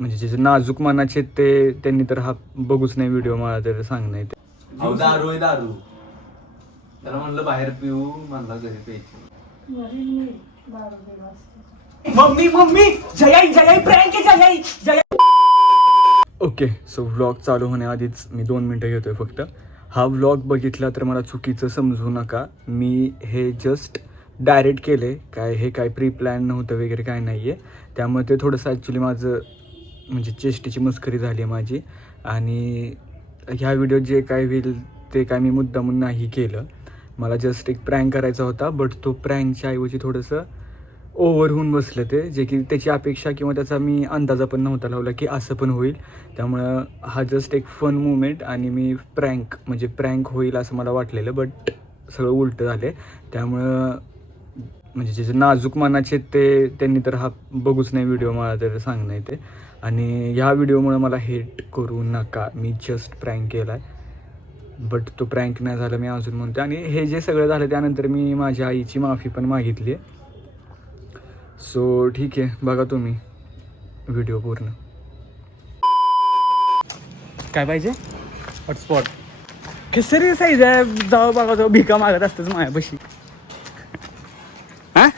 म्हणजे जे नाजूक मनाचे ते त्यांनी तर हा बघूच नाही व्हिडिओ, मला तर सांग नाही ते. दारू आहे दारू. त्याला म्हणलं बाहेर पिऊ, म्हणला घरी प्यायची. मम्मी मम्मी जयाई जयाई प्रँक आहे जयाई जयाई. ओके, सो व्लॉग चालू होण्याआधीच मी 2 मिनटं घेतोय फक्त. हा व्लॉग बघितला तर मला चुकीचं समजू नका. मी हे जस्ट डायरेक्ट केले, हे काय प्री प्लॅन नव्हतं वगैरे काय नाही आहे. त्यामुळे ते थोडंसं ॲक्च्युली माझं म्हणजे चेष्टेची मस्करी झाली आहे माझी. आणि ह्या व्हिडिओ जे काय होईल ते काय मी मुद्दामून नाही केलं. मला जस्ट एक प्रँक करायचा होता, बट तो प्रँकच्या ऐवजी थोडंसं ओव्हर होऊन बसलं ते, जे की त्याची अपेक्षा किंवा त्याचा मी अंदाजा पण नव्हता लावला की असं पण होईल. त्यामुळं हा जस्ट एक फन मुवमेंट आणि मी प्रँक होईल असं मला वाटलेलं, बट सगळं उलटं झालं. त्यामुळं म्हणजे जे नाजूक मनाचे ते त्यांनी तर हा बघूच नाही व्हिडिओ, मला तर सांग नाही ते. आणि ह्या व्हिडिओमुळे मला हेट करू नका, मी जस्ट प्रँक केला आहे, बट तो प्रँक नाही झाला मी अजून म्हणतो. आणि हे जे सगळं झालं त्यानंतर मी माझ्या आईची माफी पण मागितली आहे. सो ठीक आहे, बघा तुम्ही व्हिडिओ पूर्ण. काय पाहिजे? हॉटस्पॉट कसरी साईज आहे, जाऊ बघा जाऊ भिका मागत असतंच मायापाशी. हां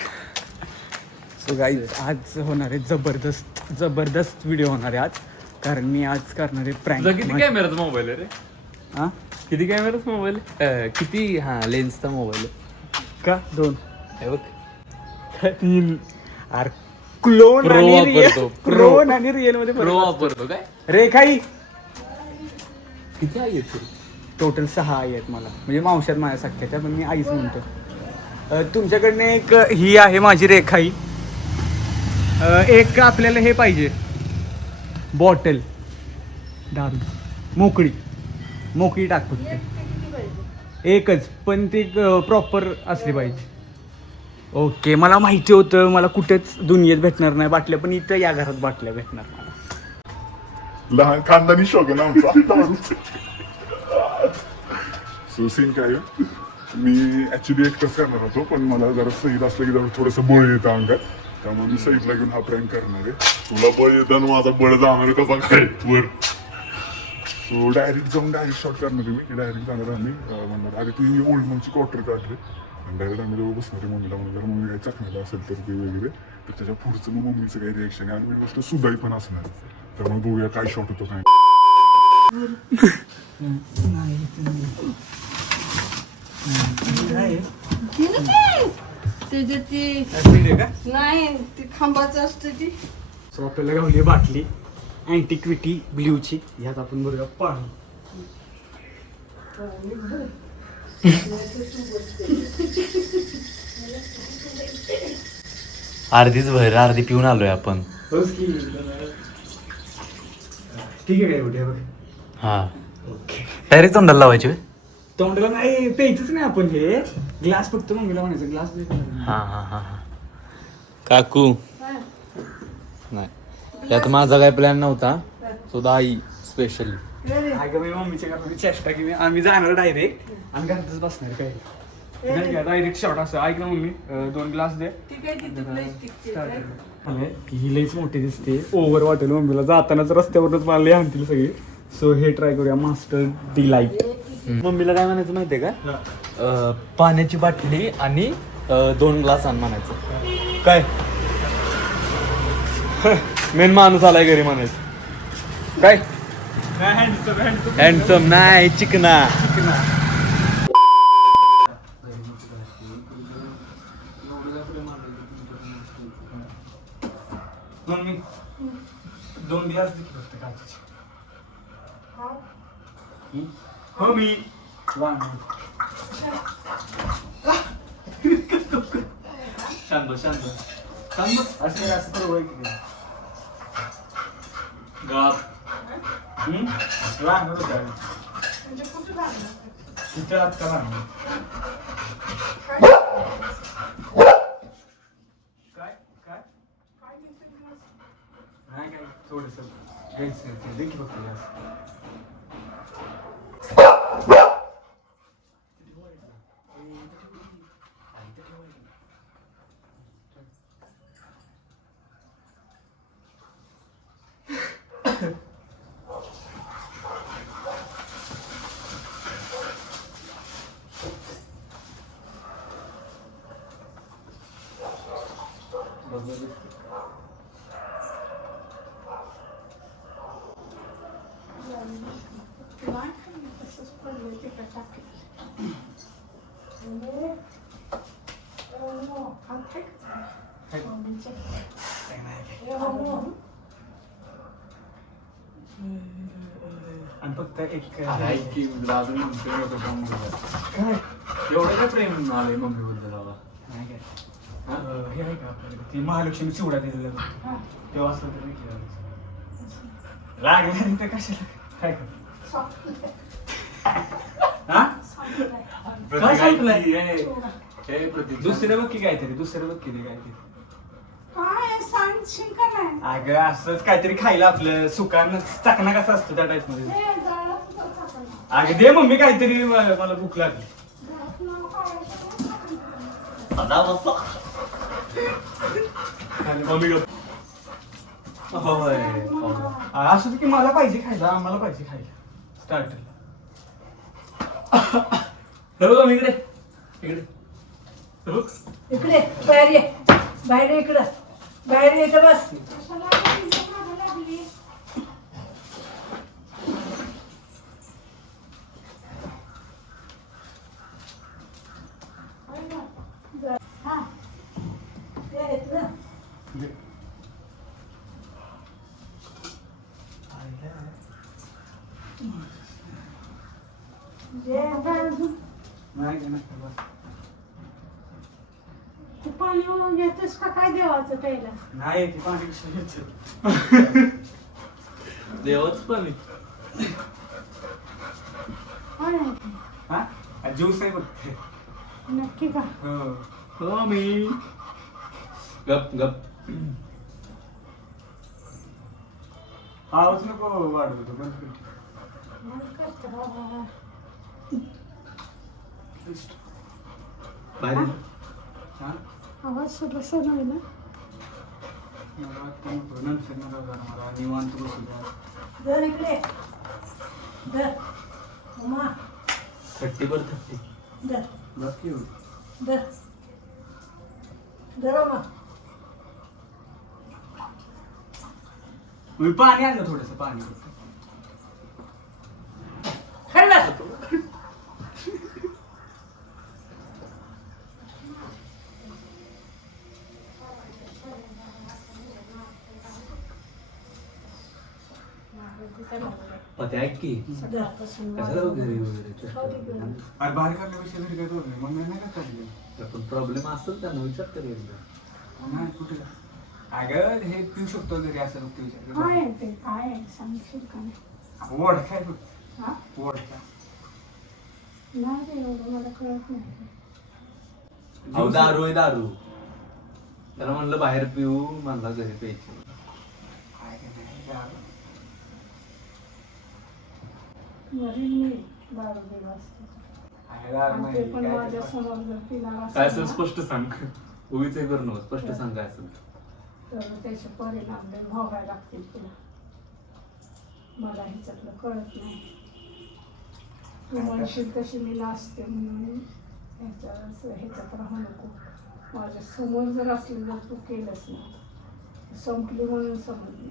सो गाईज आज होणार आहे जबरदस्त व्हिडिओ होणार आहे आज, कारण मी आज करणार आहे प्रँक. किती कॅमेराचा मोबाईल आहे रे? हां किती कॅमेराचा मोबाईल? किती हा लेन्सचा मोबाईल का 2 आहे बघ. 3 अरे क्लोन Pro आणि वापरतो, Pro. क्लोन आणि रिअल मध्ये प्रो वापरतो काय? रेखाई किती आहे तू? टोटल 6 आई आहेत मला, म्हणजे मावशात माझ्या सख्याच्या, पण मी आईच म्हणतो. तुमच्याकडनं एक ही आहे माझी रेखाई. एक आपल्याला हे पाहिजे बॉटल दारू मोकळी टाक फक्त एकच, पण ती प्रॉपर असली पाहिजे. ओके, मला माहिती होतं मला कुठेच दुनियेत भेटणार नाही बाटल्या, पण इथं या घरात बाटल्या भेटणार मला. लहान खानदानी शौक आहे ना आमचा. सो सीन काय आहे, मी ऍक्च्युली एकटाच करणार होतो, पण मला जरा सईद असलं की जरा थोडंसं बळ येतं अंगात, त्यामुळे मी सईदला घेऊन हा प्रँक करणार आहे. तुला बळ येतं ना, माझा बळ जाणार कसा काय वर. सो डायरेक्ट शॉट करणार आहे मी. डायरेक्ट जाणार आम्ही म्हणणार अरे ती ओल्ड मगची क्वार्टर काढले, आणि डायरेक्ट आम्ही जवळ बसणार आहे मम्मीला. म्हणून जर मम्मी काही चकण्याला असेल तर ते वगैरे, तर त्याच्या पुढचं मग मम्मीचं काही रिॲक्शन आहे. आणि गोष्ट सुदाई पण असणार, त्यामुळे बघूया काय शॉट होतो काय. नाही ती खांबाचं असतं ती. सो आपल्याला गावली बाटली अँटिक्विटी ब्ल्यूची, ह्यात आपण बघूया पाणी. अर्धीच भर, अर्धी पिऊन आलोय आपण. ठीक आहे काय कुठे बघ. हा डायरेक्ट तोंडाला लावायची. तोंडाला नाही प्यायचंच नाही आपण, हे ग्लास फक्त मम्मीला म्हणायचं ग्लास. हा हा हा हा काकू नाही, यात माझा काय प्लॅन नव्हता, सुद्धा आई स्पेशली. मी मम्मीच्या घरात चेष्टा की आम्ही जाणार डायरेक्ट आणि घरातच बसणार काय नाही का, डायरेक्ट शॉट असं. ऐक ना मम्मी 2 ग्लास दे. ही लईच मोठी दिसते, ओव्हर वाटेल मम्मीला. जातानाच रस्त्यावरच मला लई आणतील सगळी. सो हे ट्राय करूया, मास्टर डिलाईट. मम्मीला काय म्हणायचं माहितीये का, पाण्याची बाटली आणि 2 ग्लास आण म्हणायचं. काय मेन माणूस आलाय घरी म्हणायचं. काय हँडसम नाही, चिकना. मम्मी 2 ग्लास दे फक्त काचाचे. हो मी शांत असं तर ओळख लहान होतं तिथे आत का लहान काय काय नाही काय थोडंसं देखील फक्त जास्त. तसंच पडलं ते का टाकेल आणि फक्त एक अजून एवढं काय प्रेम आलंय मम्मी बद्दल बाबा नाही काय हे आहे का आपल्याकडे ती महालक्ष्मी चिवडा दिलेला तेव्हा असं तरी लागल्या ते कशाला काय कर हा काय संपलंय दुसरं बघ की काहीतरी दुसरं बघ की ते काहीतरी काय सांगशील का नाही अगं असंच काहीतरी खायला आपलं सुकान चकना कसा असतो त्या टाईप मध्ये हे जळाचं तर टाकलं. अगं दे मम्मी काहीतरी मला भूक लागली जळात नाव काढायचं. सदा बसा मम्मी होय असं की मला पाहिजे खायला आम्हाला पाहिजे खायला स्टार्टर मम्मी इकडे इकडे बघ. इकडे बाहेर ये बाहेर ये इकडं बाहेर ये इथं बस कशाला तुमच्या मागं लागली? हा ये इथलं. जे आता अजून नाही का, नाही बस. तू पाणी वाहून घेतेस का काय देवाचं प्यायला नाही ती पाणी कशाला घ्यायचं? देवच पण होय हा ज्यूस आहे बघ नक्की का हो हो मी गप गप आवाज नको वाढवू तो बंद कर. मला करतं बाबा. बाहेर हा आवाज सुद्धा सण आहे ना मला वाटतं नको नंतर नका जरा मला निवांत बसू द्या. धर इकडे धर उमा 30 धर बस की धर धर उमा मी पाणी आणलं थोडंसं पाणी खाली बस पते ऐक की सकाळपासून कशाला घरी वगैरे अरे बाहेर काढल्यापेक्षा घरी काय प्रॉब्लेम मग नाही का काढले पण प्रॉब्लेम असेल त्यांना विचार करेल नाही कुठे अगं हे पिऊ शकतो घरी असं नुकतं विचार काय आहे ते काय आहे सांगशील का नाही वड काय बघ हा वड काय नाही रे एवढं मला कळत नाही अहो दारू आहे दारू त्याला म्हणलं बाहेर पिऊ म्हणला घरी प्यायची वरील मी दारू दिला असते आणि ते पण माझ्या समोर जर पिला काय असेल असेल ना, स्पष्ट सांग उगीच हे करू नको स्पष्ट सांग काय असेल तर त्याचे परिणाम लय भोगायला लागतील तुला मला ह्याच्यातलं कळत नाही तू म्हणशील कशी मी नाचते म्हणून ह्याच्यात राहू नको माझ्या समोर जर असली जर तू केलंच नाही संपली म्हणून समजली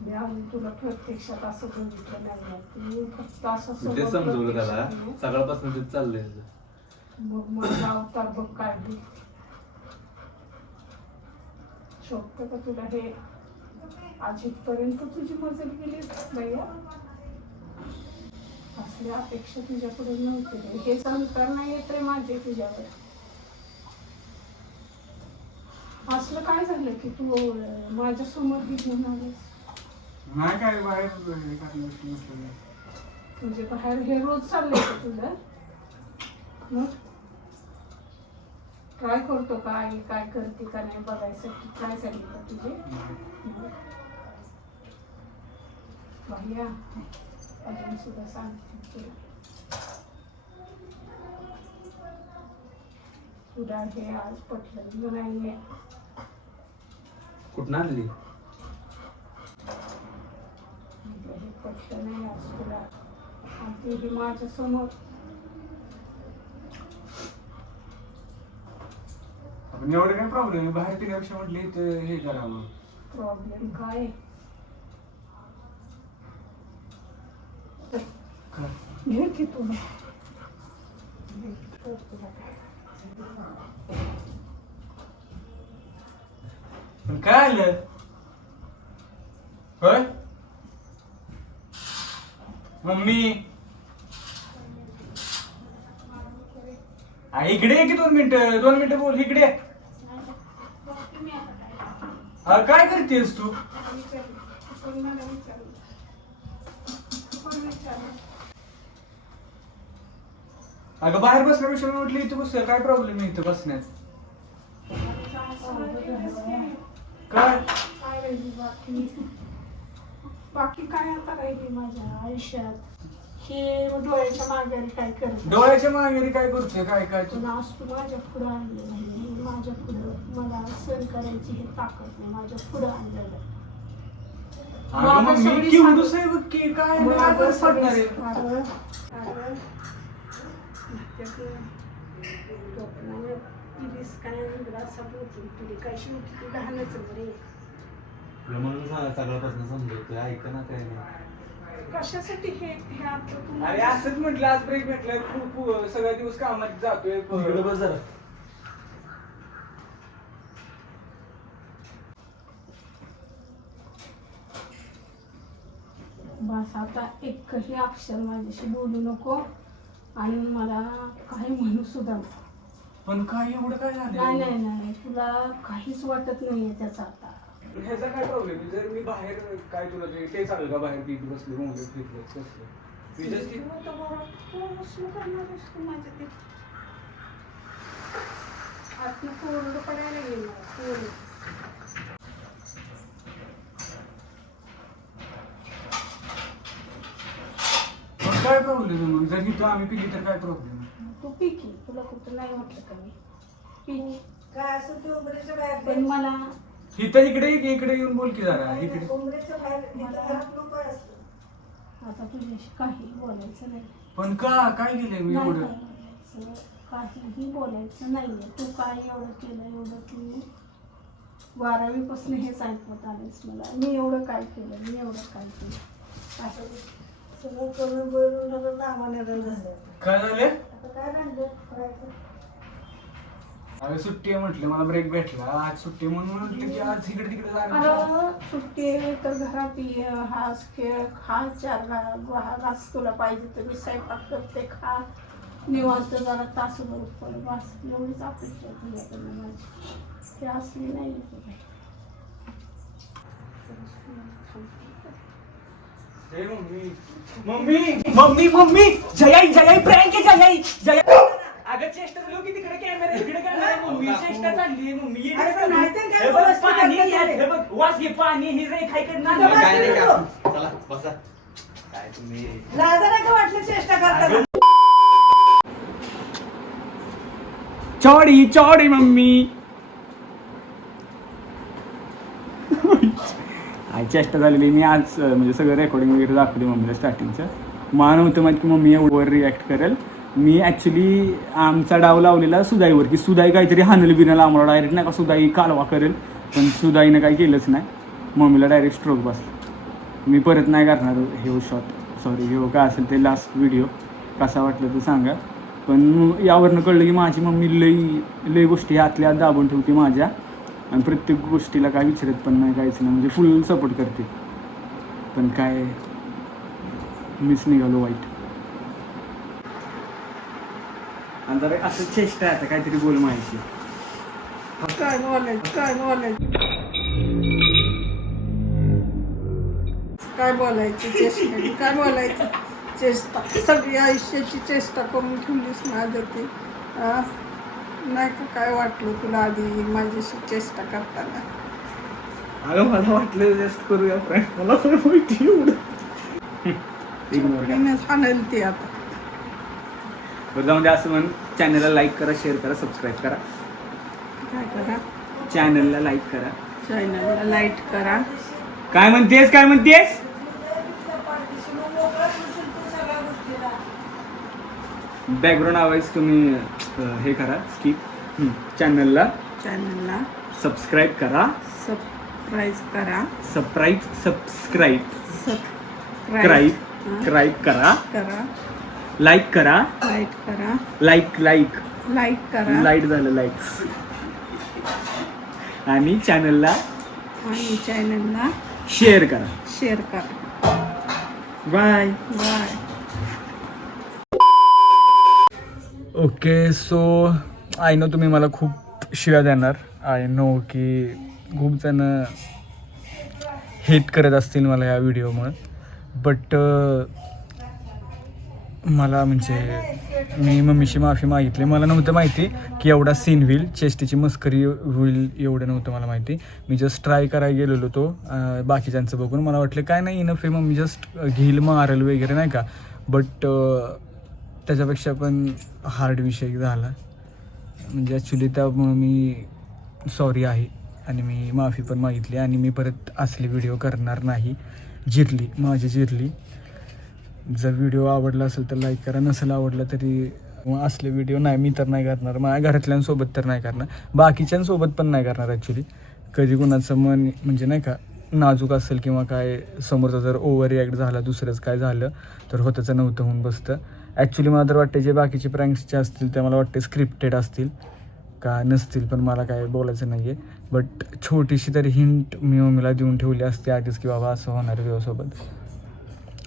मी अजून तुला प्रत्यक्षात असं बघितलं नाही तू फक्त असं ते समोर समजवलं त्याला प्रत्यक्षात सकाळपासून ते चाललंय मग माझा अवतार बघ काढली शोभतं का तुला हे आज इथपर्यंत तुझी मजल गेली भैया असली अपेक्षा तुझ्याकडे नव्हती रे. हे संस्कार नाही येत रे माझे तुझ्यावर असलं काय झालं की तू माझ्या समोर घेऊन आलीस नाही काय बाहेर हे करण्यापेक्षा नसलं काय. म्हणजे बाहेर हे रोज चाललंय का तुझं मग काय करतो का आई काय करते का नाही बघायसाठी काय सांगितलं तुझे भैया अजून सुद्धा सांगते तुला तुला हे आज पटलं नाहीये कुठं आणली अपेक्षा नाही आज तुला आणि तेही माझ्या समोर. आपण एवढं काय प्रॉब्लेम आहे, बाहेर पिण्यापेक्षा म्हटले तर हे करावं. प्रॉब्लेम काय घे की तुला पण काय आलं होय मम्मी? इकडे ये की 2 मिनिटं बोल इकडे. काय करतेस तू? अगं बाहेर बसण्यापेक्षा मी म्हटलं इथं बसूया, काय प्रॉब्लेम आहे इथं बसण्यात? काय बाकी काय आता राहिली माझ्या आयुष्यात? हे डोळ्याच्या मागे काय करत डोळ्याच्या मागेरी काय करतोय? काय काय तू? पण आज तू माझ्या पुढं आणलं नाही, माझ्या पुढं मला सहन करायची हे ताकद नाही, माझ्या पुढं आणलेलं. अगं मम्मी केवढूच आहे बघ की, काय काय बरं पडणार आहे? काय शेवटी ती लहानच रे. सगळ्यापासून समजवतोय, ऐक ना काय नाही. कशासाठी हे हे आता तू अरे असंच म्हटलं, आज ब्रेक भेटलाय, खूप सगळ्या दिवस कामात जातोय. इकडे बस जरा. बस आता एकही अक्षर माझ्याशी बोलू नको आणि मला काही म्हणू सुद्धा नको. पण काय एवढं काय नाही झालं? नाही नाही तुला काहीच वाटत नाहीये त्याचा आता. ह्याचा काय प्रॉब्लेम आहे? जर मी बाहेर काय तुला ते चालेल का? बाहेर पीत बसले मोबाईल फिरले कसलं मी just तू आता बरं, तू बसून करणार आहेस तू माझ्या ते. आत कोरडं पडायला गेलं कोरडं. पण काय प्रॉब्लेम आहे मग? जर इथं आम्ही पिली तर काय प्रॉब्लेम आहे? तू पी की, तुला कुठं नाही म्हटलं का मी पी. काय असं ते उंबरीच्या बाहेर पण मला इथं इकडे येऊन बोल की जरा इकडे. उंबरीच्या बाहेर इथं घरात नको असतं. आता तुझ्याशी काही बोलायचं नाही. पण काय केलंय मी नाही एवढं? बोलायचं, काहीही बोलायचं नाहीये. तू काय एवढं केलं, एवढं तू 12वीपासून हेच ऐकवत आलेस मला. मी एवढं काय केलं, मी एवढं काय केलं असं सगळं करून बोलून सगळं नावाने झालं. काय झालं? आता काय राहिलं करायचं? अरे सुट्टी आहे म्हटलं, मला ब्रेक भेटला आज सुट्टी म्हणून म्हटलं की आज इकडे तिकडे जाणार. अरे सुट्टी आहे तर घरात ये, हास खेळ खा, 4 घास तुला पाहिजे तर मी स्वयंपाक करते, खा निवांत जरा तासभर पड बस. एवढीच अपेक्षा आहे तुझ्याकडनं माझी. ते असली नाही तुझी. ए मम्मी जयाई प्रँक आहे जयाई. अगं चेष्टा चालू की तिकडे कॅमेरा इकडे कॅमेरा. मम्मी चेष्टा चालली मम्मी. असं नाही तर काय हे बघ, बोलत पाणी नाही आहे, हे बघ, वास घे पाणी ही रे खाय करणार. आता काय नाही बस का? तू. चला बसा. काय तुम्ही लाजा नका वाटलं चेष्टा करताना. चौडी मम्मी. आई चेष्टा झालेली. मी आज म्हणजे सगळं रेकॉर्डिंग वगैरे दाखवली मम्मीला स्टार्टिंगचं. मला नव्हतं माहिती की मम्मी एवढं रिॲक्ट करेल. मी ॲक्च्युली आमचा डाव लावलेला सुदाईवर की सुदाई काहीतरी हानल बिनल आम्हाला डायरेक्ट नाही का सुदाई कालवा करेल. पण सुदाईनं काही केलंच नाही. मम्मीला डायरेक्ट स्ट्रोक बसला. मी परत नाही करणार हे शॉट. सॉरी हे काय असेल ते लास्ट व्हिडिओ कसा वाटलं ते सांगा. पण यावरनं कळलं की माझी मम्मी लई गोष्टी आतल्या आत दाबून ठेवते माझ्या आणि प्रत्येक गोष्टीला काय विचारत पण नाही, काहीच नाही, म्हणजे फुल सपोर्ट करते. पण काय मिस निघालो वाईट. आणि जरा असं चेष्टा आहे आता काहीतरी बोल माहिती. काय बोलायचं काय बोलायचं काय बोलायचं चेष्टा काय बोलायचं. चेष्टा सगळी आयुष्याची चेष्टा करून ठेवलीस माझ्या ती. नाही का काय वाटलं तुला आधी माझ्याशी चेष्टा करताना? अगं मला वाटलं जस्ट करूया फ्रेंड. मला काय माहिती एवढं. मी सांगेल ती आता. बरं जाऊन द्या. असं म्हण चॅनलला लाईक करा, शेअर करा, सबस्क्राईब करा. काय करा? चॅनलला लाईक करा. चॅनलला लाईक करा. काय म्हणतेस? बॅकग्राऊंड आवाज तुम्ही हे करा स्किप. चॅनलला सबस्क्राईब करा. सबस्क्राईब करा. लाईक करा. लाईक लाईट झालं लाईक. आणि चॅनलला शेअर करा. Bye. Okay so I know तुम्ही मला खूप शिव्या देणार. आय नो की खूप जण हेट करत असतील मला या व्हिडिओमुळे. बट मला म्हणजे मी मम्मीशी माफी मागितली. मला नव्हतं माहिती की एवढा सीन होईल, चेष्टेची मस्करी होईल एवढं नव्हतं मला माहिती. मी जस्ट ट्राय करायला गेलेलो तो बाकीच्यांचं बघून. मला वाटलं काय नाही इनफ आहे, मम्मी जस्ट घेईल मारल वगैरे नाही का. बट त्याच्यापेक्षा पण हार्ड विषय झाला. म्हणजे ॲक्च्युली त्यामुळं मी सॉरी आहे आणि मी माफी पण मागितली. आणि मी परत असले व्हिडिओ करणार नाही. जिरली. जर व्हिडिओ आवडला असेल तर लाईक करा, नसेल आवडला तरी असले व्हिडिओ नाही मी तर नाही करणार. माझ्या घरातल्यांसोबत तर नाही करणार, बाकीच्यांसोबत पण नाही करणार. ॲक्च्युली कधी कुणाचं मन म्हणजे नाही का नाजूक असेल किंवा काय समोरचा जर ओव्हर रिॲक्ट झाला, दुसरंच काय झालं तर होतं नव्हतं होऊन बसतं. ॲक्च्युली मला तर वाटते जे बाकीचे प्रँक्स जे असतील ते मला वाटते स्क्रिप्टेड असतील का नसतील, पण मला काय बोलायचं नाही आहे. बट छोटीशी तरी हिंट मी मम्मीला देऊन ठेवली असते आधीच की बाबा असं होणार व्हिडिओसोबत.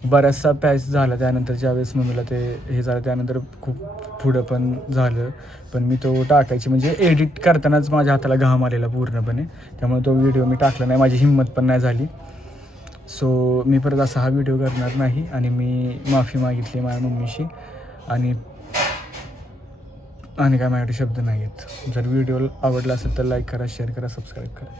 बराचसा पॅच झाला त्यानंतर, ज्यावेळेस मम्मीला ते हे झालं त्यानंतर खूप पुढं पण झालं. पण मी तो टाकायची म्हणजे एडिट करतानाच माझ्या हाताला घाम आलेला पूर्णपणे, त्यामुळे तो व्हिडिओ मी टाकला नाही. माझी हिंमत पण नाही झाली. सो मी परत असा हा व्हिडिओ करणार नाही आणि मी माफी मागितली माझ्या मम्मीशी. आणि काय माझ्याकडे शब्द नाही आहेत. जर व्हिडिओ आवडला असेल तर लाईक करा, शेअर करा, सबस्क्राईब करा.